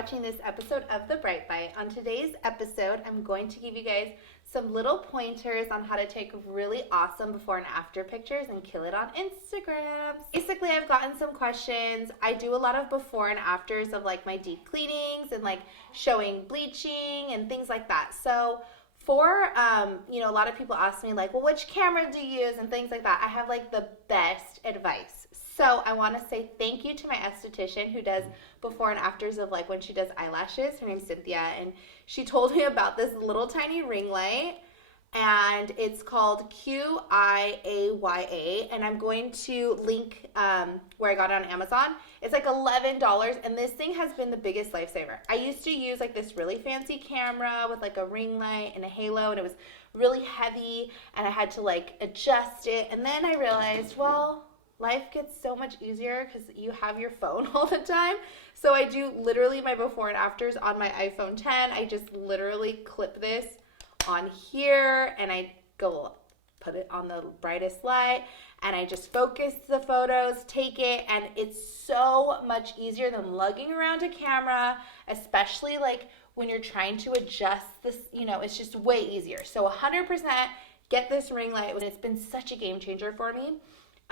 watching this episode of The Bright Bite. On today's episode, I'm going to give you guys some little pointers on how to take really awesome before and after pictures and kill it on Instagram. Basically, I've gotten some questions. I do a lot of before and afters of like my deep cleanings and like showing bleaching and things like that. So for, a lot of people ask me like, well, which camera do you use and things like that. I have like the best advice. So I want to say thank you to my esthetician who does before and afters of like when she does eyelashes. Her name's Cynthia, and she told me about this little tiny ring light, and it's called QIAYA, and I'm going to link where I got it on Amazon. It's like $11, and this thing has been the biggest lifesaver. I used to use like this really fancy camera with like a ring light and a halo, and it was really heavy, and I had to like adjust it, and then I realized, well, life gets so much easier because you have your phone all the time. So I do literally my before and afters on my iPhone 10. I just literally clip this on here and I go put it on the brightest light and I just focus the photos, take it, and it's so much easier than lugging around a camera, especially like when you're trying to adjust this, it's just way easier. So 100% get this ring light. It's been such a game changer for me.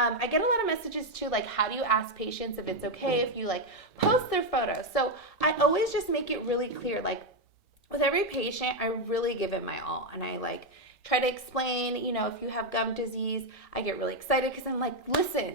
I get a lot of messages too, like how do you ask patients if it's okay if you like post their photos? So I always just make it really clear, like with every patient, I really give it my all. And I like try to explain, if you have gum disease, I get really excited because I'm like, listen,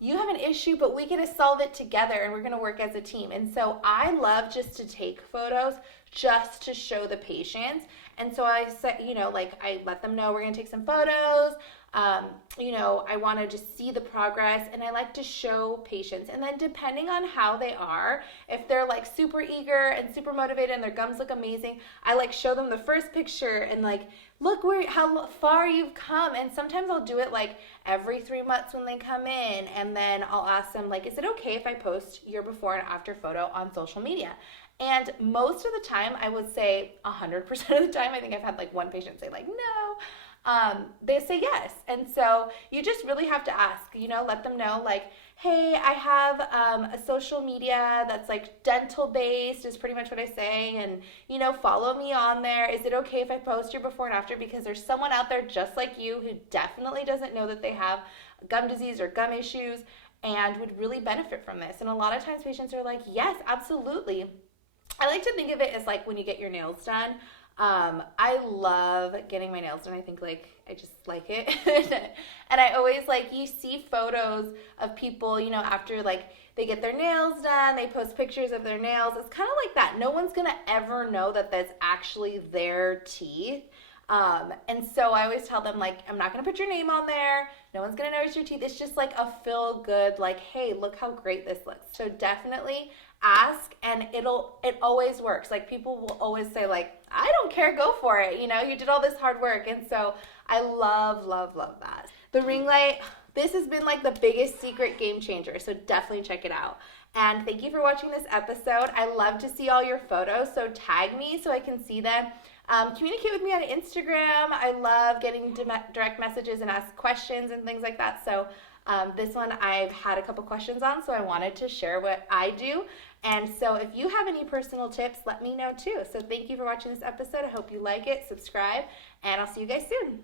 you have an issue, but we get to solve it together and we're going to work as a team. And so I love just to take photos just to show the patients. And so I said, I let them know we're going to take some photos. I want to just see the progress, and I like to show patients. And then depending on how they are, if they're like super eager and super motivated and their gums look amazing, I like show them the first picture and like, look how far you've come. And sometimes I'll do it like every 3 months when they come in, and then I'll ask them like, is it okay if I post your before and after photo on social media? And most of the time, I would say 100% of the time, I think I've had like one patient say like, no. They say yes. And so you just really have to ask, let them know like, hey, I have a social media that's like dental based is pretty much what I say. And, follow me on there. Is it okay if I post your before and after? Because there's someone out there just like you who definitely doesn't know that they have gum disease or gum issues and would really benefit from this. And a lot of times patients are like, yes, absolutely. I like to think of it as like when you get your nails done. I love getting my nails done. I think I just like it. And I always you see photos of people, after they get their nails done, they post pictures of their nails. It's kind of like that. No one's going to ever know that that's actually their teeth. And so I always tell them I'm not going to put your name on there. No one's going to notice your teeth. It's just like a feel good, hey, look how great this looks. So definitely ask, and it always works. People will always say I don't care, go for it. You did all this hard work. And so I love, love, love that. The ring light, this has been the biggest secret game changer. So definitely check it out. And thank you for watching this episode. I love to see all your photos. So tag me so I can see them. Communicate with me on Instagram. I love getting direct messages and ask questions and things like that. So this one I've had a couple questions on, so I wanted to share what I do. And so if you have any personal tips, let me know too. So thank you for watching this episode. I hope you like it. Subscribe, and I'll see you guys soon.